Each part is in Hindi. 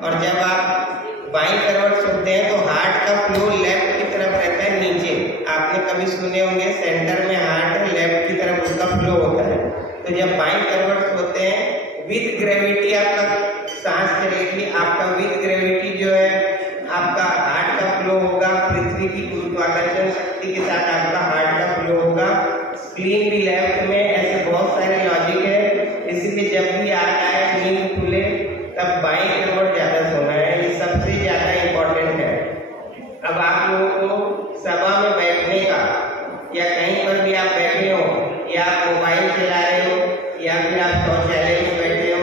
और जब आप बाईं करवट सोते हैं तो हार्ट का फ्लो लेफ्ट की तरफ रहता है नीचे। आपने कभी सुने होंगे सेंटर में हार्ट है, लेफ्ट की तरफ उसका फ्लो होता है। तो जब बाईं करवट सोते हैं विद ग्रेविटी आपका सांस चलेगी, आपका विद ग्रेविटी जो है आपका हार्ट का फ्लो होगा, पृथ्वी की गुरुत्वाकर्षण शक्ति के साथ आपका हार्ट का फ्लो होगा। स्प्लीन भी लेफ्ट में, ऐसे बहुत सारे लॉजिक है। इसीलिए जब भी आता है नींद खुले तब बाईं करवट ज्यादा सोना है, ये सबसे ज्यादा इम्पोर्टेंट है। अब आप लोगों को सभा में बैठने का या कहीं पर भी आप बैठे हो या आप मोबाइल चला रहे हो या फिर आप शौचालय में बैठे हो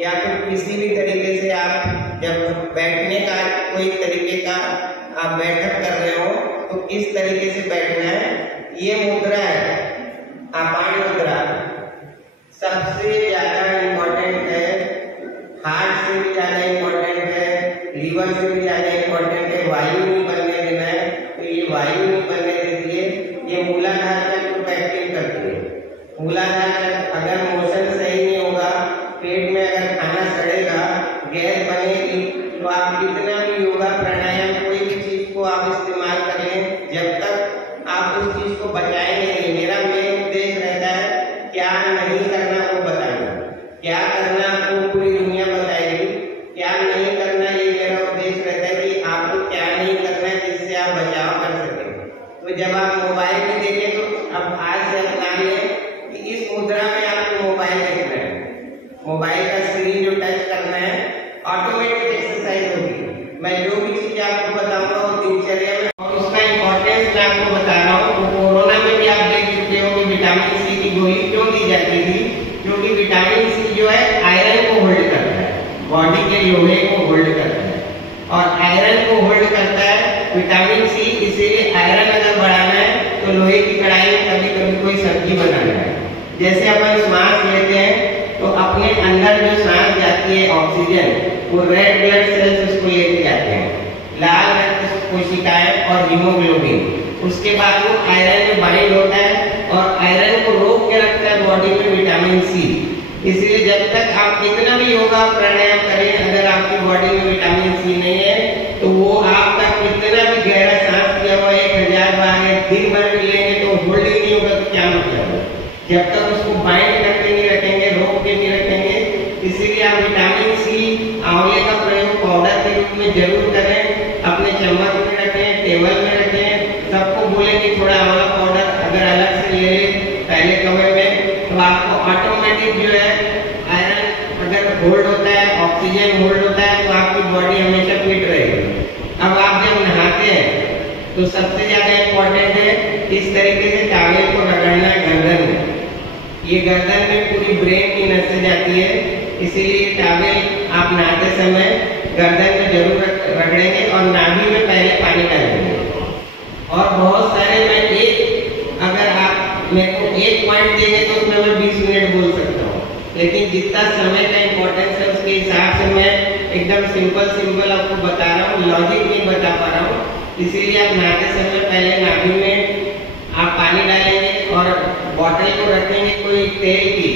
या फिर किसी भी तरीके से आप जब बैठने का कोई तरीके का आप बैठक कर रहे हो तो किस तरीके से बैठना है, ये मुद्रा है अपान मुद्रा, सबसे ज्यादा इम्पोर्टेंट है। हार्ट से भी ज्यादा इम्पोर्टेंट है, लीवर से भी ज्यादा इम्पोर्टेंट है। वायु नहीं बनने देना है, तो ये वायु नहीं बनने देती है। ये मूलाधार चक्र को एक्टिव करती है। मूलाधार चक्र अगर मोशन सही नहीं होगा, पेट में अगर खाना सड़ेगा, गैस बनेगी, तो आप कितना भी योगा प्राणायाम कोई भी चीज को आप इस्तेमाल कर लें, जब तक आप उस चीज को बचाएंगे नहीं। मेरा मेन उद्देश्य रहता है क्या नहीं करना वो बताना, क्या करना आपको पूरी दुनिया बताएगी, क्या नहीं करना ये मेरा उद्देश्य रहता है कि आपको क्या नहीं करना है जिससे आप बचाव कर सकें। तो जब आप मोबाइल में देखें तो अब आज से अपना लें कि इस मुद्रा में आपको मोबाइल देखना है, मोबाइल का स्क्रीन जो टच करना है, ऑटोमेटिक एक्सरसाइज होगी। मैं जो भी चीज आपको बताऊंगा वो दिनचर्या में, और उसका इम्पोर्टेंस मैं आपको बता रहा हूँ। तो कोरोना में भी आप देख चुके हो कि विटामिन सी की गोली क्यों दी जाती थी, क्योंकि विटामिन सी जो है आयरन को होल्ड करता है, बॉडी के लोहे को होल्ड करता है, और आयरन को होल्ड करता है विटामिन सी। इसीलिए आयरन अगर बढ़ाना है तो लोहे की कढ़ाई में कभी कभी कोई सब्जी बनाना है। जैसे अपन सांस लेते हैं तो अपने अंदर जो सांस जाती है ऑक्सीजन, वो रेड ब्लड सेल्स उसको लेके जाते हैं, लाल रक्त कोशिकाएं और हीमोग्लोबिन। उसके बाद वो आयरन में बाइंड होता है और आयरन को रोक के रखता है बॉडी में विटामिन सी। इसलिए जब तक आप कितना भी योगा प्राणायाम करें, अगर आपकी बॉडी में विटामिन सी नहीं है तो वो आपका कितना भी गहरा सांस लिया हुआ 1000 बार दिन भर भी लेंगे तो होल्ड ही नहीं होगा, तो क्या मतलब। जब तक उसको बाइंड करके नहीं रखेंगे, रोक के नहीं रखेंगे। इसीलिए आप विटामिन सी आंवले का प्रयोग पाउडर के रूप में जरूर करें, अपने चम्मच में रखें, टेबल में रखें। सबको बोले कि थोड़ा आंवला पाउडर अगर अलग से ले पहले कमरे में, तो आपको ऑटोमेटिक जो है आयरन अगर होल्ड होता है, ऑक्सीजन होल्ड होता है, तो आपकी बॉडी हमेशा फिट रहेगी। अब आप जब नहाते हैं तो सबसे ज्यादा इम्पोर्टेंट है इस तरीके से टॉवेल को रगड़ना गर्दन में। ये गर्दन में पूरी ब्रेन की नसें जाती है, इसीलिए टॉवेल आप नहाते समय गर्दन में जरूर रगड़ेंगे और नाभि में पहले पानी डालेंगे। और बहुत सारे अगर आप मेरे को एक पॉइंट देंगे तो उसमें मैं 20 मिनट बोल सकता हूँ, लेकिन जितना समय का इम्पोर्टेंस है उसके हिसाब से मैं एकदम सिंपल आपको बता रहा हूँ, लॉजिक नहीं बता पा रहा हूँ। इसीलिए आप नहाते समय पहले नाभि में आप पानी डालेंगे और बॉटल को रखेंगे कोई तेल की,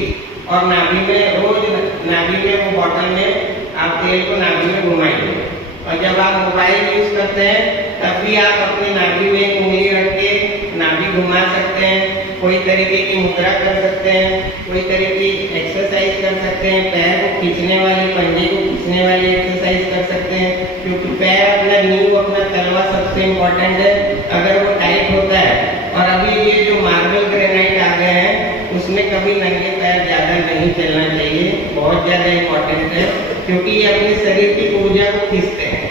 और नाभि में रोज नाभि में वो बॉटल में आप तेल को नाभि में घुमाएंगे। और जब आप मोबाइल यूज करते हैं तब भी आप अपनी नाभि में एक उंगली रख के नाभि घुमा सकते हैं, कोई तरीके की मुद्रा कर सकते हैं, कोई तरीके की एक्सरसाइज कर सकते हैं, पैर को खींचने वाली, पंजे को खींचने वाली एक्सरसाइज कर सकते हैं। क्योंकि पैर अपना नींव अपना तलवा सबसे इम्पोर्टेंट है, अगर वो टाइट होता है। और अभी ये जो मार्बल ग्रेनाइट आ गए हैं उसमें कभी नंगे पैर ज्यादा नहीं चलना चाहिए, बहुत ज्यादा इम्पोर्टेंट है, क्योंकि ये अपने शरीर की ऊर्जा को खींचते हैं।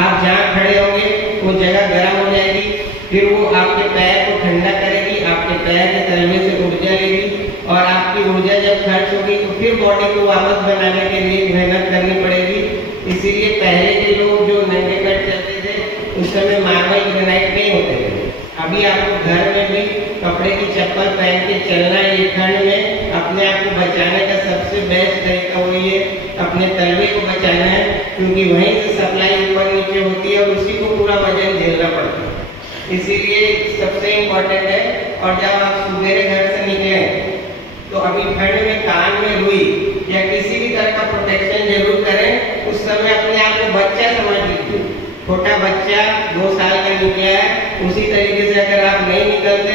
आप जहाँ खड़े होंगे वो जगह गर्म हो जाएगी, फिर वो आपके पैर को ठंडा करेगी, आपके पैर के तलवे से ऊर्जा लेगी, और आपकी ऊर्जा जब खर्च होगी तो फिर बॉडी को वापस बनाने के लिए मेहनत करनी पड़ेगी। इसीलिए पहले के लोग जो नंगे पैर चलते थे उस समय मार्बल ग्रेनाइट नहीं होते थे। अभी आपको घर में भी कपड़े की चप्पल पहन के चलना है। ये ठंड में अपने आप को बचाने का सबसे बेस्ट तरीका वही है, अपने तलवे को बचाना है, क्योंकि वहीं से सप्लाई ऊपर नीचे होती है और उसी को पूरा वजन झेलना पड़ता है। इसीलिए सबसे इम्पोर्टेंट है। और जब आप सुबह घर से निकले तो अभी ठंड में कान में रुई या किसी भी तरह का प्रोटेक्शन जरूर करें, उस समय अपने आप को बच्चा समझ लीजिए, छोटा बच्चा 2 साल का निकला है, उसी तरीके से अगर आप नहीं निकलते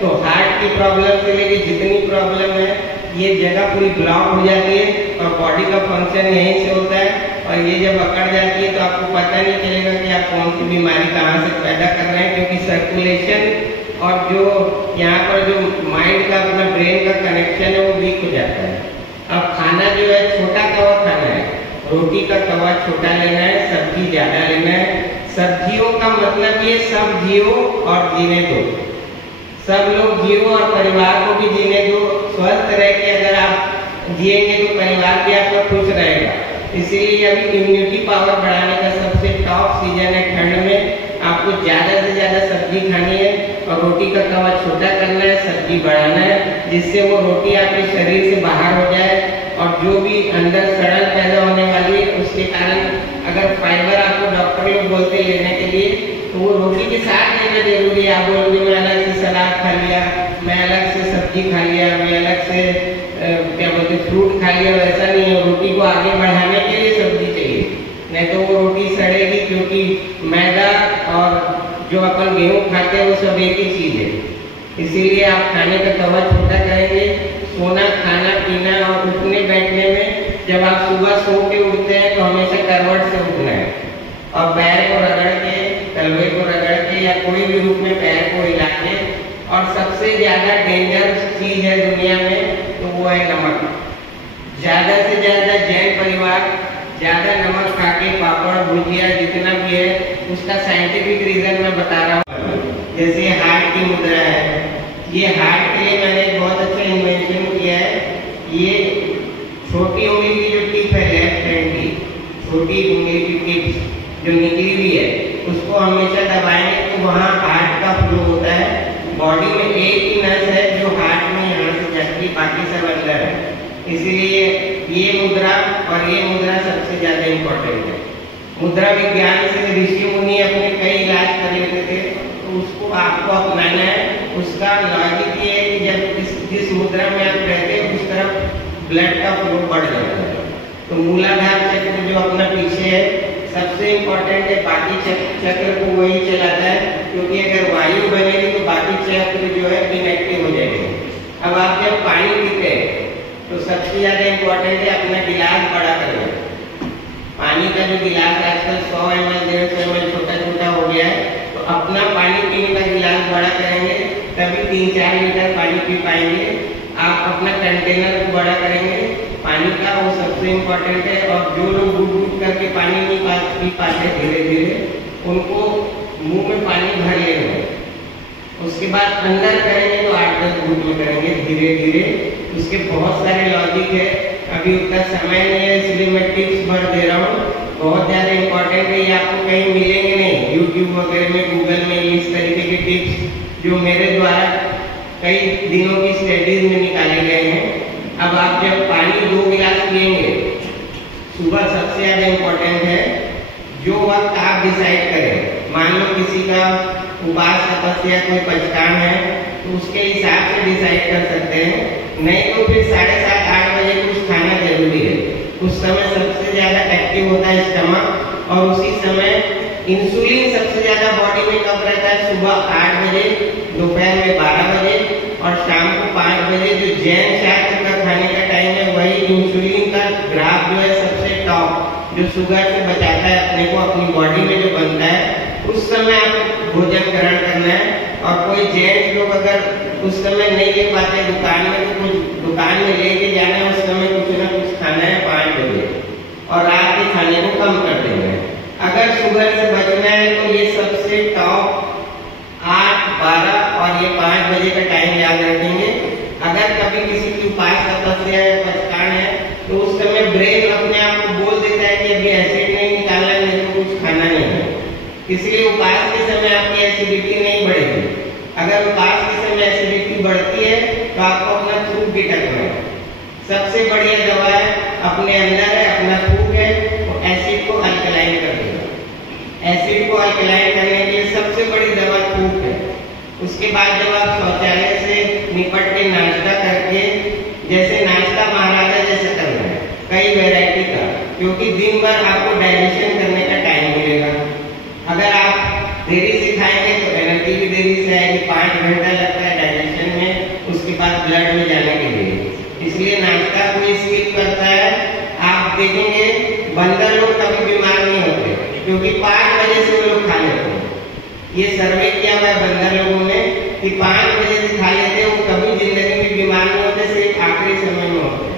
तो हार्ट की प्रॉब्लम से लेके जितनी प्रॉब्लम है ये जगह पूरी ब्लॉक हो जाती है और बॉडी का फंक्शन यहीं से होता है। और ये जब अकड़ जाती है तो आपको पता नहीं चलेगा कि आप कौन सी बीमारी कहाँ से पैदा कर रहे हैं, क्योंकि सर्कुलेशन और जो यहाँ पर जो माइंड का अपना ब्रेन का कनेक्शन है वो वीक हो जाता है। अब खाना जो है छोटा कवा खाना है, रोटी का तवा छोटा लेना है, सब्जी ज्यादा लेना है। सब्जियों का मतलब ये सब जियो और जीने दो, सब लोग जियो और परिवार को भी जीने दो। स्वस्थ रह के अगर आप जिएंगे तो परिवार भी आपका खुश रहेगा। इसीलिए अभी इम्यूनिटी पावर बढ़ाने का सबसे टॉप सीजन है ठंड में। आपको ज्यादा से ज्यादा सब्जी खानी है और रोटी का तवा छोटा करना है, सब्जी बढ़ाना है, जिससे वो रोटी आपके शरीर से बाहर हो जाए और जो भी अंदर सड़न पैदा होने वाली है उसके कारण अगर फाइबर आपको डॉक्टर लोग बोलते लेने के लिए तो वो रोटी के साथ लेना जरूरी है। आप बोलोगे मैं अलग से सलाद खा लिया, मैं अलग से सब्जी खा लिया, मैं अलग से क्या बोलते फ्रूट खा लिया, वैसा नहीं है। रोटी को आगे बढ़ाने के लिए सब्जी चाहिए, नहीं तो वो रोटी सड़ेगी, क्योंकि मैदा और जो अपन गेहूँ खाते हैं वो सब एक ही चीज है। इसीलिए आप खाने का तवा छोटा करेंगे। सोना, खाना पीना और उठने बैठने में जब आप सुबह सो के उठते हैं तो हमेशा करवट से उठना है और पैर को रगड़ के, तलवे को रगड़ के या कोई भी रूप में पैर को हिला के। और सबसे ज्यादा डेंजरस चीज है दुनिया में तो वो है नमक। ज्यादा से ज्यादा जैन परिवार ज्यादा नमक खा के पापड़ भुजिया जितना भी है उसका साइंटिफिक रीजन मैं बता रहा हूँ। जैसे हार्ट की मुद्रा है, ये हार्ट के लिए मैंने एक बहुत अच्छा इन्वेंशन किया है। ये छोटी उंगली की जो टिप है, लेफ्ट हैंड की छोटी उंगली की टिप जो निकली हुई है उसको हमेशा दबाएंगे तो वहाँ हार्ट का फ्लो होता है। बॉडी में एक ही नस है जो हार्ट में यहाँ से जाती है, बाकी सब अंदर है। इसीलिए ये मुद्रा और ये मुद्रा सबसे ज्यादा इम्पोर्टेंट है। मुद्रा विज्ञान से ऋषि मुनि अपने कई इलाज कर लेते थे, तो उसको आपको अपनाना है। उसका लॉजिक ये है कि जब जिस मुद्रा में आप रहते हैं उस तरफ ब्लड का फ्लो बढ़ जाता है। तो मूलाधार चक्र जो अपना पीछे है सबसे इम्पोर्टेंट है, बाकी चक्र को वही चलाता है, क्योंकि अगर वायु बनेगी तो बाकी चक्र जो है इनएक्टिव हो जाएंगे। अब आप जब पानी पीते हैं तो सबसे ज्यादा इम्पोर्टेंट है अपना गिलास बड़ा करना। पानी का जो गिलास आजकल 100 ml 150 ml छोटा छोटा हो गया है, तो अपना पानी पीने का गिलास बड़ा करेंगे तभी 3-4 लीटर पानी पी पाएंगे। आप अपना कंटेनर को बड़ा करेंगे पानी का, वो सबसे इम्पोर्टेंट है। और जो लोग डूब डूब करके पानी नहीं पी पाते धीरे धीरे, उनको मुंह में पानी भर लेंगे, उसके बाद अंदर करेंगे तो 8-10 घूंट में करेंगे धीरे धीरे। उसके बहुत सारे लॉजिक है, अभी उतना समय नहीं है इसलिए मैं टिप्स भर दे रहा हूँ। बहुत ज्यादा इम्पोर्टेंट है, ये आपको कहीं मिलेंगे नहीं यूट्यूब वगैरह में, गूगल में। इस तरीके के टिप्स जो मेरे द्वारा कई दिनों की स्टडीज में निकाले गए हैं। अब आप जब पानी 2 गिलास पिएंगे सुबह, सबसे ज्यादा इम्पोर्टेंट है जो वक्त आप डिसाइड करें। मान लो किसी का उपवास तपस्या कोई पचकान है तो उसके हिसाब से डिसाइड कर सकते हैं, नहीं तो फिर 7:30-8 बजे कुछ खाना जरूरी है। उस समय सबसे ज्यादा एक्टिव होता है स्टमक और उसी समय इंसुलिन सबसे ज्यादा बॉडी में कब रहता है? सुबह 8 बजे, दोपहर में 12 बजे और शाम को 5 बजे। जो जैन शास्त्र का खाने का टाइम है वही इंसुलिन का ग्राफ जो है सबसे टॉप, जो शुगर से बचाता है अपने को, अपनी बॉडी में जो बनता है उस समय आपको भोजन ग्रहण करना है। और कोई जेंट्स लोग अगर उस समय नहीं ले पाते दुकान में तो कुछ दुकान में लेके जाना है, उस समय कुछ ना कुछ खाना है 5 बजे और रात के खाने को कम कर देना है। अगर शुगर से बचना है तो ये सबसे टॉप 8, 12 और ये 5 बजे का टाइम याद रखेंगे। अगर कभी किसी की उपवास तपस्या या पचकान है तो उस समय ब्रेन अपने आप को बोल देता है कि अभी एसिड नहीं निकालना है, नहीं तो कुछ खाना नहीं है। इसलिए उपवास के समय आपकी एसिडिटी नहीं बढ़ेगी। अगर उपवास के समय एसिडिटी बढ़ती है तो आपको अपना थूक भी टकना है। सबसे बढ़िया दवा है अपने अंदर है, अपना थूक है, तो एसिड को अल्कलाइन कर देगा। एसिड को अल्कलाइन करने के लिए सबसे बड़ी दवा थूक है। उसके बाद जब आप शौचालय से निपट के नाश्ता करके, जैसे नाश्ता महाराजा जैसे करना है, कई वैरायटी का, क्योंकि दिन भर आप बीमार नहीं होते, क्योंकि 5 बजे से वो लोग खा लेते हैं। ये सर्वे किया हुआ है बंदर लोगों ने कि 5 बजे से खा लेते हैं, वो कभी जिंदगी में बीमार नहीं होते, सिर्फ आखिरी समय में होते हैं।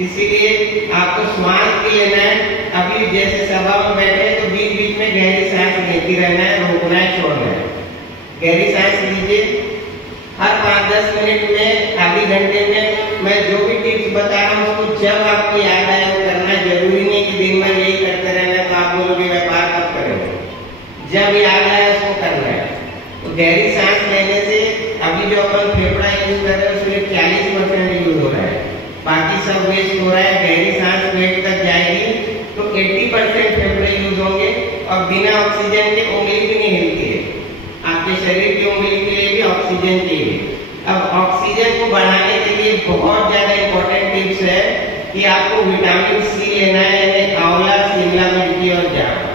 इसीलिए आपको श्वास भी लेना है। अभी जैसे सभा में बैठे हैं तो बीच बीच में गहरी सांस लेती रहना है, रोकना है, छोड़ना है। गहरी सांस लीजिए। हर 5-10 मिनट में, आधे घंटे में मैं जो भी टिप्स बता रहा हूँ उसको जब आपको याद आए वो करना। जरूरी नहीं कि दिन भर यही करते रहना, तो आप बोलोगे व्यापार कब करेंगे। जब याद आए उसको करना है। तो गहरी सांस लेने से अभी जो अपन फेफड़ा यूज कर रहे हैं उसमें 40% यूज हो रहा है, बाकी सब वेस्ट हो रहा है। गहरी सांस पेट तक जाएगी तो 80% फेफड़े यूज होंगे और बिना ऑक्सीजन के उंगली भी नहीं हिलती है। आपके शरीर की उंगली के लिए भी ऑक्सीजन चाहिए। अब ऑक्सीजन को बढ़ाने के लिए बहुत ज्यादा इंपॉर्टेंट टिप्स है कि आपको विटामिन सी लेना है, यानी आंवला, शिमला मिर्ची और जाम।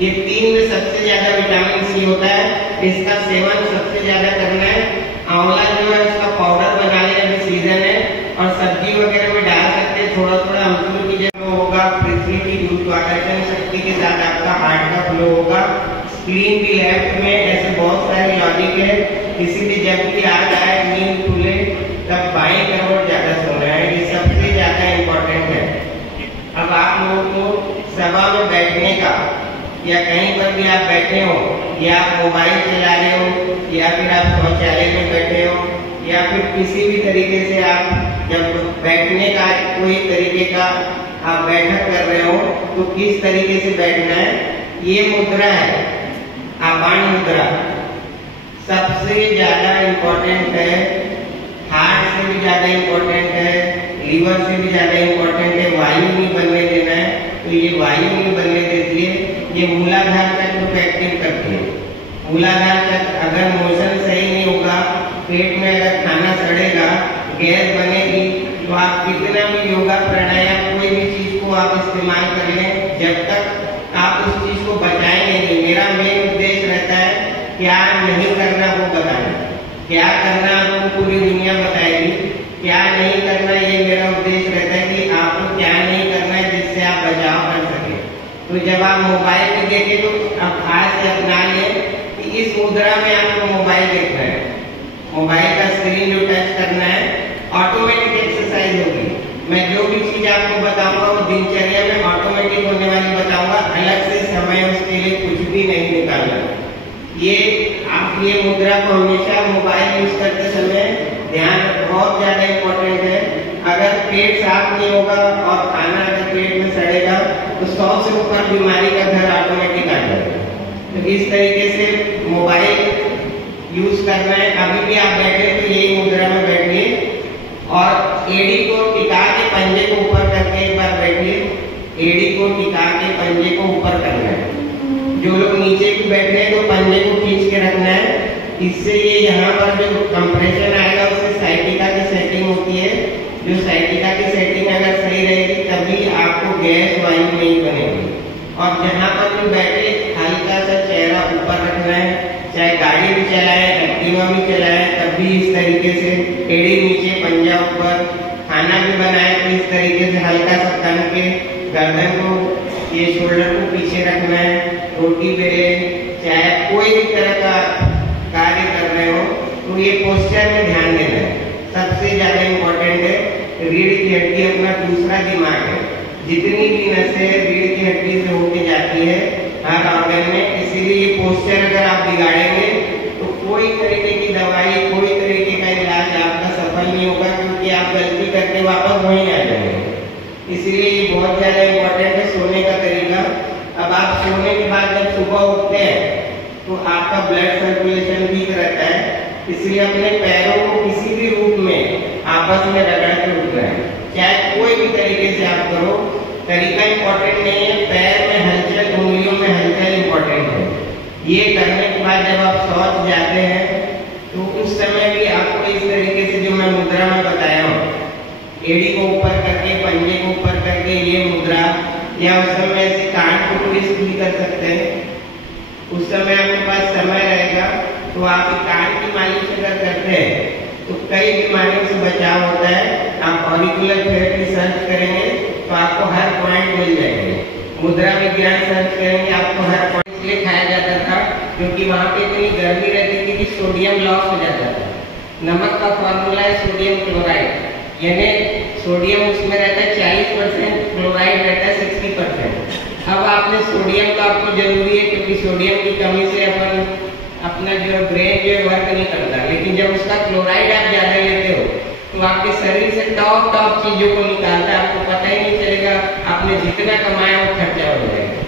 ये 3 में सबसे ज्यादा विटामिन सी होता है, इसका सेवन सबसे ज्यादा करना है। आंवला जो है उसका पाउडर बना लेना, सीजन है, और सब्जी वगैरह में डाल सकते हैं थोड़ा थोड़ा अमचूर की जगह होगा। पृथ्वी की गुरुत्वाकर्षण शक्ति के साथ आपका हार्ट का फ्लो होगा। स्क्रीन भी लेफ्ट में, ऐसे बहुत सारे लॉजिक है। इसीलिए जब भी याद आए नींद खुले तब बाएं करवट ज्यादा सोना है, ये सबसे ज्यादा इम्पोर्टेंट है। अब आप लोगों को सभा में बैठने का या कहीं पर भी आप बैठे हो, या आप मोबाइल चला रहे हो, या फिर आप शौचालय में बैठे हो, या फिर किसी भी तरीके से आप जब बैठने का कोई तरीके का आप बैठक कर रहे हो तो किस तरीके से बैठना है। ये मुद्रा है आपान मुद्रा, सबसे ज्यादा इम्पोर्टेंट है। हार्ट से भी ज्यादा इम्पोर्टेंट है, लीवर से भी ज्यादा इम्पोर्टेंट है। वायु नहीं बनने देना है, तो ये वायु नहीं बनने देती है। ये मूलाधार चक्र को एक्टिव करती है। मूलाधार चक्र, अगर मोशन सही नहीं होगा, पेट में अगर खाना सड़ेगा, गैस बनेगी, तो आप कितना भी योगा प्राणायाम कोई भी चीज को आप इस्तेमाल कर लें, जब तक आप उस चीज को बचाएंगे नहीं। मेरा मेन उद्देश्य रहता है क्या नहीं करना वो बताना, क्या करना आपको पूरी दुनिया बताएगी, क्या नहीं करना ये मेरा उद्देश्य रहता है कि आपको क्या नहीं करना है जिससे आप बचाव कर सके। तो जब आप मोबाइल में देखें तो आप आज से अपना लें कि इस मुद्रा में आपको मोबाइल देखना है। मोबाइल का स्क्रीन जो टच करना है, ऑटोमेटिक एक्सरसाइज होगी। मैं जो भी चीज आपको बताऊंगा वो दिनचर्या में ऑटोमेटिक होने वाली बताऊंगा, अलग से समय उसके लिए कुछ भी नहीं निकालना। ये आप ये मुद्रा को हमेशा मोबाइल यूज करते समय ध्यान, बहुत ज्यादा इम्पोर्टेंट है। अगर पेट साफ नहीं होगा और खाना अगर पेट में सड़ेगा तो 100 से ऊपर बीमारी का घर ऑटोमेटिक आ जाएगा। तो इस तरीके से मोबाइल यूज करना है। अभी भी आप बैठे तो यही मुद्रा में बैठिए और एड़ी को टिका के पंजे को ऊपर करके एक बार बैठिए। एड़ी को टिका के पंजे को ऊपर करना है। जो लोग नीचे भी बैठे हैं तो पंजे को खींच के रखना है। इससे ये यहाँ पर जो कंप्रेशन आएगा उससे साइटिका की सेटिंग होती है। जो साइटिका की सेटिंग अगर सही रहेगी तभी आपको गैस वायु नहीं बनेगी। और जहाँ पर भी बैठे हल्का सा चेहरा ऊपर रखना है, चाहे गाड़ी भी चलाए, एक्टिवा भी चलाए, तब भी इस तरीके से एड़ी नीचे पंजा ऊपर। खाना भी बनाए तो इस तरीके से हल्का सा तन के गर्दन को, ये शोल्डर को पीछे रखना है। रोटी बेले, चाहे कोई भी तरह का कार्य कर रहे हो तो ये पोस्चर में ध्यान देना है। सबसे ज्यादा इम्पोर्टेंट है। रीढ़ की हड्डी अपना दूसरा दिमाग है। जितनी भी नसें रीढ़ की हड्डी से होके जाती है हर ऑर्गन में, इसीलिए ये पोस्चर अगर आप बिगाड़ेंगे तो कोई तरीके की दवाई, कोई तरीके का इलाज आपका सफल नहीं होगा, क्योंकि आप गलती करके वापस वहीं आ जाएंगे। इसलिए ये बहुत ज्यादा इम्पोर्टेंट है। सोने का तरीका, अब आप सोने के बाद जब सुबह उठते हैं तो आपका ब्लड सर्कुलेशन ठीक रहता है। इसलिए अपने पैरों को किसी भी रूप में आपस में रगड़ के उठना है, चाहे कोई भी तरीके से आप करो। तरीका इम्पोर्टेंट नहीं है, पैर में हलचल, उंगलियों में हलचल इम्पोर्टेंट है। ये करने के बाद जब आप शौच जाते हैं तो उस समय भी आपको इस तरीके से जो मैं मुद्रा में बताया हूँ, एड़ी को ऊपर करके, पंजे को ऊपर करके ये मुद्रा, या उस समय ऐसे कान को ट्विस्ट भी कर सकते हैं। उस समय आपके पास समय रहेगा तो आप कान की मालिश अगर करते हैं तो कई बीमारियों से बचाव होता है। आप ऑरिकुलर थेरेपी सर्च करेंगे तो आपको हर पॉइंट मिल जाएंगे। मुद्रा विज्ञान सर्च करेंगे आपको हर पॉइंट इसलिए खाया जाता था क्योंकि वहाँ पे इतनी गर्मी रहती थी कि सोडियम लॉस हो जाता था। नमक का फॉर्मूला है सोडियम क्लोराइड, यानी सोडियम उसमें रहता है 40%, क्लोराइड रहता है 60%। अब आपने सोडियम का आपको जरूरी है क्योंकि सोडियम की कमी से अपना जो ब्रेन जो वर्क नहीं करता, लेकिन जब उसका क्लोराइड आप ज्यादा लेते हो तो आपके शरीर से टॉप चीजों को निकालता है, आपको पता ही नहीं चलेगा आपने जितना कमाया वो खर्चा हो जाएगा।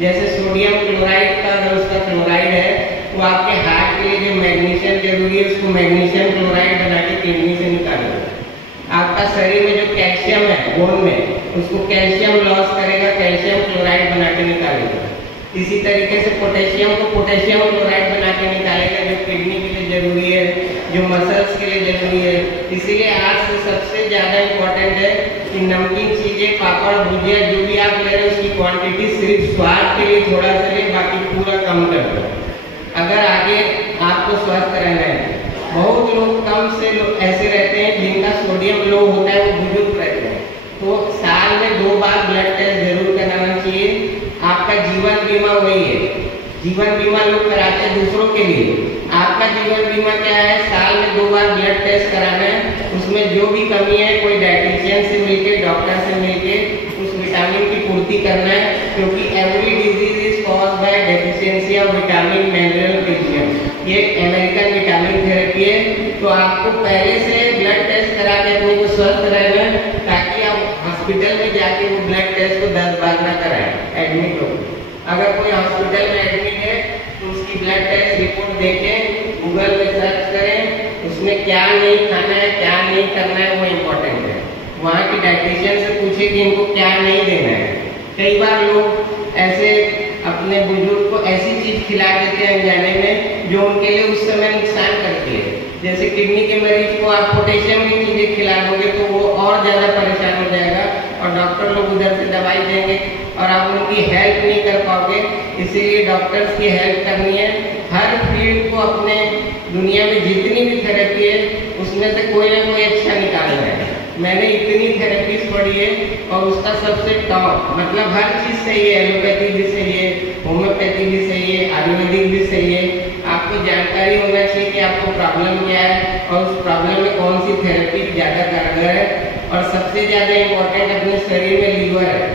जैसे सोडियम क्लोराइड का अगर उसका क्लोराइड है वो आपके हार्ट के लिए जो मैग्नीशियम जरूरी है उसको मैग्नीशियम क्लोराइड बना के किडनी से निकालेगा। आपका शरीर में जो कैल्शियम है बोन में उसको कैल्शियम लॉस करेगा, कैल्शियम क्लोराइड बना के निकालेगा। इसी तरीके से पोटेशियम को पोटेशियम क्लोराइड बना के निकालेगा जो किडनी के लिए जरूरी है, जो मसल्स के लिए जरूरी है। इसीलिए आज से सबसे ज्यादा इम्पोर्टेंट है कि नमकीन चीजें, पापड़, भुजिया जो भी आप ले रहे हो उसकी क्वांटिटी सिर्फ स्वाद के लिए थोड़ा सा ले, बाकी पूरा कम कर दो अगर आगे आपको स्वस्थ रहना है। बहुत लोग कम से लोग ऐसे रहते हैं जिनका सोडियम लो होता है, वो बुजुर्ग रहते हैं, तो साल में 2 बार ब्लड टेस्ट जरूर कराना चाहिए। आपका जीवन बीमा वही है, जीवन बीमा लोग कराते हैं दूसरों के लिए, आपका जीवन बीमा क्या है, साल में 2 बार ब्लड टेस्ट कराना है। उसमें जो भी कमी है कोई डायटिशियन से मिलके, डॉक्टर से मिलके उस विटामिन की पूर्ति करना है, क्योंकि every disease is caused by deficiency of vitamin, mineral, calcium. ये अमेरिकन विटामिन थेरेपी है, तो आपको पहले से ब्लड टेस्ट करा के अपने को स्वस्थ रहना है, ताकि आप हॉस्पिटल में जाके वो ब्लड टेस्ट को 10 बार ना कराएं, एडमिट हो। अगर कोई हॉस्पिटल में एडमिट है तो उसकी ब्लड टेस्ट रिपोर्ट देखें, गूगल में सर्च करें, उसमें क्या नहीं खाना है, क्या नहीं करना है, वो इम्पोर्टेंट है। वहाँ के डाइटिशियन से पूछे कि इनको क्या नहीं देना है। कई बार लोग ऐसे अपने बुजुर्ग को ऐसी चीज खिला देते हैं अनजाने में जो उनके लिए उस समय नुकसान करती है। जैसे किडनी के मरीज को आप पोटेशियम की चीजें खिला दोगे तो वो और ज्यादा परेशान हो जाएगा और डॉक्टर लोग उधर से दवाई देंगे और आप उनकी हेल्प नहीं कर पाओगे। इसीलिए डॉक्टर्स की हेल्प करनी है। हर फील्ड को अपने दुनिया में जितनी भी थेरेपी है उसमें से कोई ना कोई अच्छा निकालना है। मैंने इतनी थेरेपीज पढ़ी है और उसका सबसे टॉप, मतलब हर चीज सही है, एलोपैथी भी सही है, होम्योपैथी भी सही है, आयुर्वेदिक भी सही है। आपको जानकारी होना चाहिए कि आपको प्रॉब्लम क्या है और उस प्रॉब्लम में कौन सी थेरेपी ज्यादा कारगर है। और सबसे ज्यादा इम्पोर्टेंट अपने शरीर में लीवर है।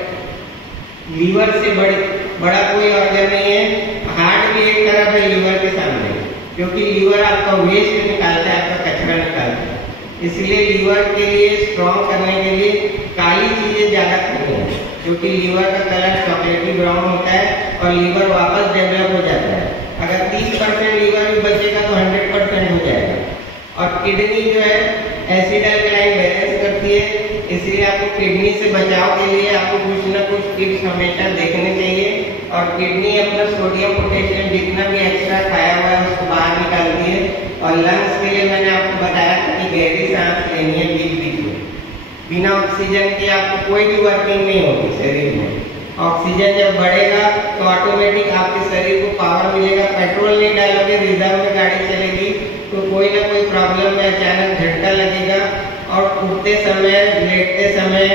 लीवर से बड़ा कोई ऑर्गन नहीं है। हार्ट भी एक तरफ है लीवर के सामने, क्योंकि लीवर आपका वेस्ट निकालता है, आपका कचरा निकालता है। इसलिए लीवर के लिए स्ट्रॉन्ग करने के लिए काली चीजें ज्यादा खानी है, क्योंकि लीवर का कलर चॉकलेटी ब्राउन होता है और लीवर वापस डेवलप हो जाता है। अगर 30% लीवर भी बचेगा तो 100% हो जाएगा। और किडनी जो है एसिड अल्कलाइन बैलेंस करती है, इसलिए आपको किडनी से बचाव के लिए आपको कुछ ना कुछ टिप्स हमेशा देखने चाहिए। और किडनी अपना सोडियम पोटेशियम जितना भी एक्स्ट्रा खाया हुआ है उसको बाहर निकालती है। और लंग्स के लिए मैंने आपको बताया था कि गहरी सांस लेनी है बीच बीच में। बिना ऑक्सीजन के आपको कोई भी वर्किंग नहीं होती शरीर में। ऑक्सीजन जब बढ़ेगा तो ऑटोमेटिक आपके शरीर को पावर मिलेगा। पेट्रोल नहीं डालोगे, रिजर्व में गाड़ी चलेगी तो कोई ना कोई प्रॉब्लम में अचानक झटका लगेगा। और उठते समय, लेटते समय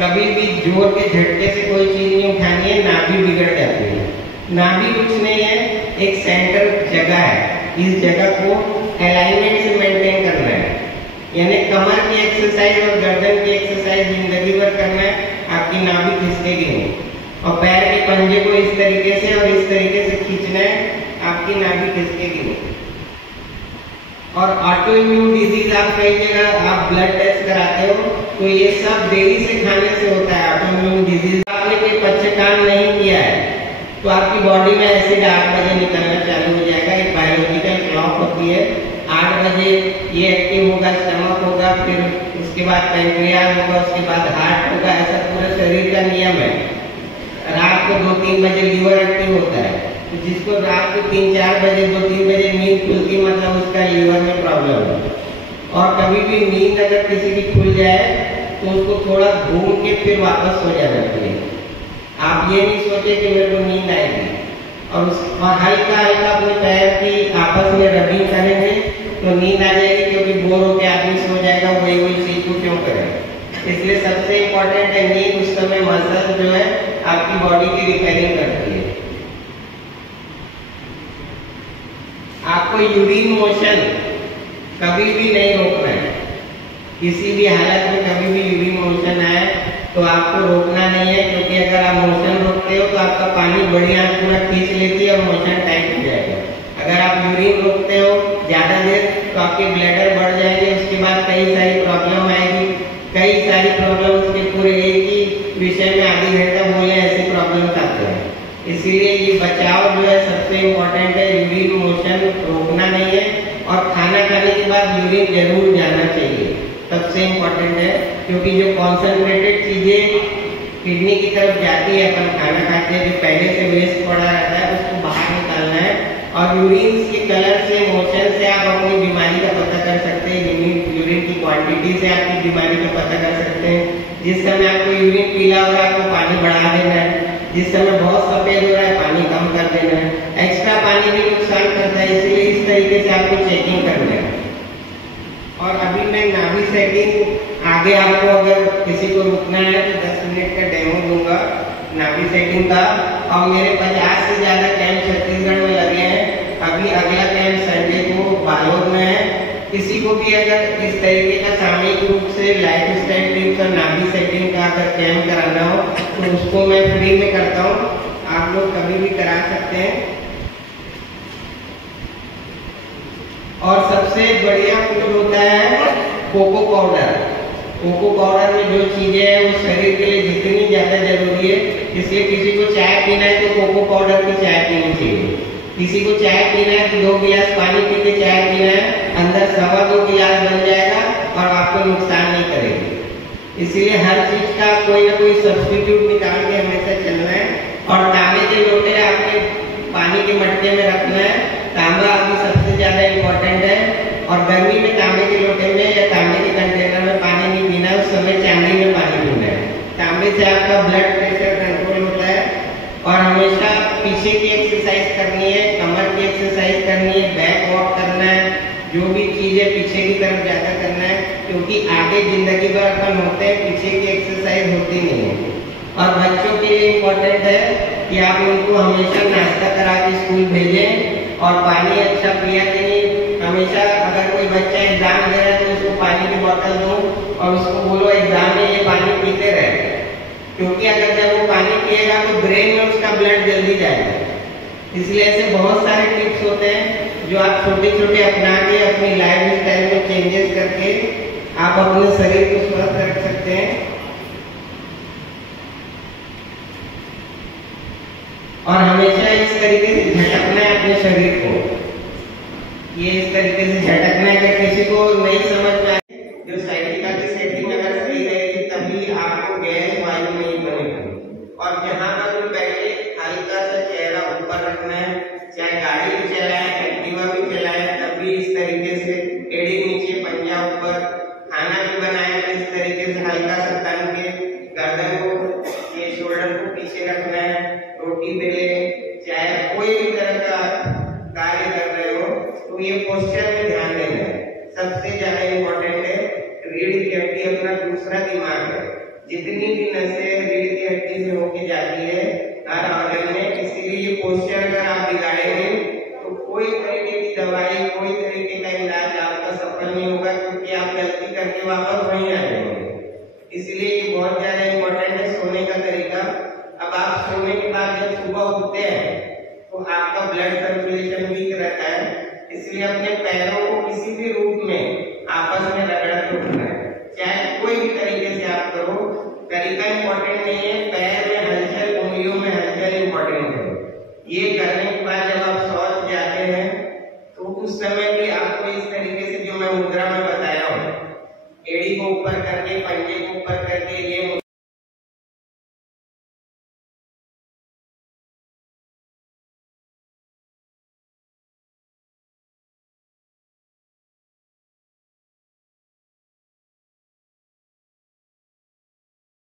कभी भी जोर के झटके से कोई चीज नहीं उठानी है, नाभि बिगड़ जाती है। नाभि कुछ नहीं है, एक सेंटर जगह है। इस जगह को अलाइनमेंट से मेंटेन करना है, यानी कमर की एक्सरसाइज और गर्दन की एक्सरसाइज जिंदगी भर करना है, आपकी नाभि खिसकेगी नहीं। और पैर के पंजे को इस तरीके से और इस तरीके से खींचना है, आपकी नाभि खिसकेगी नहीं। और ऑटो इम्यून डिजीज आप कई जगह आप ब्लड टेस्ट कराते हो तो ये सब देरी से खाने से होता है। ऑटो इम्यून डिजीज आपने कोई पचकान नहीं किया है तो आपकी बॉडी में एसिड 8 बजे निकलना चालू हो जाएगा। एक बायोलॉजिकल क्लॉक होती है, 8 बजे ये एक्टिव होगा, स्टमक होगा, फिर उसके बाद पैंक्रियाज होगा, उसके बाद हार्ट होगा। ऐसा पूरे शरीर का नियम है। रात को 2-3 बजे लीवर एक्टिव होता है, तो जिसको रात को 3-4 बजे 2-3 बजे नींद खुलती मतलब उसका लीवर में प्रॉब्लम है। और कभी भी नींद अगर किसी की खुल जाए तो उसको थोड़ा घूम के फिर वापस सो जाना चाहिए। आप ये नहीं सोचे कि मेरे को नींद आएगी। और हल्का हल्का अपने पैर की आपस में रबिंग करेंगे तो नींद आ जाएगी, क्योंकि बोर होकर आदमी सो जाएगा, वही चीज को क्यों करें। इसलिए सबसे इम्पोर्टेंट है नी। उस समय मसल जो है आपकी बॉडी की रिपेयरिंग करती है। आपको यूरिन मोशन कभी भी नहीं रोकना है। किसी भी हालत में कभी भी यूरिन मोशन आए तो आपको रोकना नहीं है, क्योंकि अगर आप मोशन रोकते हो तो आपका पानी बड़ी आंख पूरा खींच लेती है और मोशन टाइट हो जाएगा। अगर आप यूरिन रोकते हो ज्यादा देर तो आपके ब्लैडर बढ़ जाएंगे, उसके बाद कई सारी प्रॉब्लम आएगी। कई सारी प्रॉब्लम उसके पूरे एक ही विषय में आधी घंटा बोले ऐसी प्रॉब्लम आते हैं। इसीलिए ये बचाव जो है सबसे इम्पोर्टेंट है। यूरिन मोशन रोकना नहीं है और खाना खाने के बाद यूरिन जरूर जाना चाहिए, सबसे इम्पोर्टेंट है। क्योंकि जो कॉन्सेंट्रेटेड चीजें किडनी की तरफ जाती है, अपन खाना खाते हैं जो पहले से वेस्ट पड़ा रहता है उसको बाहर निकालना है। और यूरिन के कलर से, मोशन से आप अपनी बीमारी का पता कर सकते हैं। यूरिन की क्वांटिटी से आपकी बीमारी का पता कर सकते हैं। जिस समय आपको यूरिन पीला हो रहा है आपको पानी बढ़ा देना है, जिस समय बहुत सफेद हो रहा है पानी कम कर देना है। एक्स्ट्रा पानी भी नुकसान करता है, इसलिए इस तरीके से आपको चेकिंग करना है। और अभी मैं नाभि सेटिंग आगे आपको अगर किसी को रुकना है तो 10 मिनट का डेमो दूंगा नाभि सेटिंग का। और मेरे 50 से ज्यादा कैंप छत्तीसगढ़ में लगे हैं। अभी अगला कैंप संडे को बालोद में है। किसी को भी अगर इस तरीके का सामूहिक रूप से लाइफ स्टाइल टिप्स और नाभि सेटिंग का अगर कैंप कराना हो तो उसको मैं फ्री में करता हूँ, आप लोग कभी भी करा सकते हैं। और सबसे बढ़िया फूड होता है कोको पाउडर। कोको पाउडर में जो चीजें हैं वो शरीर के लिए जितनी ज्यादा जरूरी है, इसलिए किसी को चाय पीना है तो कोको पाउडर की चाय पीनी चाहिए। किसी को चाय पीना है तो 2 गिलास पानी पी के चाय पीना है, अंदर 2.25 गिलास बन जाएगा और आपको नुकसान नहीं करेगी। इसलिए हर चीज का कोई ना कोई सब्स्टिट्यूट निकाल के हमेशा चलना है। और तांबे के लोटे आपके पानी के मटके में रखना है। तांबा अभी सबसे ज्यादा इम्पोर्टेंट है। और गर्मी में तांबे के लोटे में या तांबे के कंटेनर में पानी नहीं पीना है, उस समय चांदी में पानी पीना है। तांबे से आपका ब्लड प्रेशर कंट्रोल होता है। और हमेशा पीछे की एक्सरसाइज करनी है, कमर की एक्सरसाइज करनी है, बैक वॉक करना है, जो भी चीजें पीछे की तरफ ज्यादा करना है, क्योंकि आगे जिंदगी भर अपन होते हैं, पीछे की एक्सरसाइज होती नहीं है। और बच्चों के लिए इम्पोर्टेंट है कि आप उनको हमेशा नाश्ता करा के स्कूल भेजें और पानी अच्छा पिया कि नहीं। हमेशा अगर कोई बच्चा एग्जाम दे रहा है तो उसको पानी की बोतल दो और उसको बोलो एग्जाम में ये पानी पीते रहे, क्योंकि अगर जब वो पानी पिएगा तो ब्रेन में उसका ब्लड जल्दी जाएगा। इसलिए ऐसे बहुत सारे टिप्स होते हैं जो आप छोटे छोटे अपना के अपनी लाइफ स्टाइल में चेंजेस करके आप अपने शरीर को स्वस्थ रख सकते हैं। और हमेशा इस तरीके से झटकना है अपने शरीर को। ये इस तरीके से झटकना है। अगर किसी को नहीं समझ में आए, जो साइकिका की सेटिंग अगर सही रहेगी तभी आपको गैस वायु नहीं बनेगी। और जहां पर भी बैठे हल्का सा चेहरा ऊपर रखना है। चाहे गाड़ी भी चलाए, एक्टिवा भी चलाए, तब भी इस तरीके से एड़ी नीचे, पंजा ऊपर। खाना भी बनाए तो इस तरीके से हल्का सा तन के गर्दन को, ये शोल्डर को पीछे रखना है। रोटी बेले, चाहे कोई भी तरह का कार्य कर रहे हो तो ये पोस्चर में ध्यान देना है। सबसे ज्यादा इम्पोर्टेंट है। रीढ़ की हड्डी अपना दूसरा दिमाग है। जितनी भी नसें रीढ़ की हड्डी से होके जाती है हर ऑर्गन में, इसीलिए ये पोस्चर अगर आप बिगाड़ेंगे तो कोई तरीके की दवाई, कोई तरीके का इलाज आपका सफल नहीं होगा, क्योंकि आप गलती करके वापस वहीं आ जाएंगे। इसलिए ये बहुत ज्यादा इम्पोर्टेंट है। सोने का तरीका, अब आप सोने के बाद जब सुबह उठते हैं तो आपका ब्लड सर्कुलेशन वीक रहता है, इसलिए अपने पैरों को किसी भी रूप में आपस में रगड़ के उठना है। चाहे कोई भी तरीके से आप करो, तरीका इम्पोर्टेंट नहीं है, पैर में हलचल, उंगलियों में हलचल इम्पोर्टेंट है। ये करने के बाद जब आप शौच जाते हैं तो उस समय भी आपको इस तरीके से जो मैं मुद्रा में बताया हूँ, एड़ी को ऊपर करके पंजे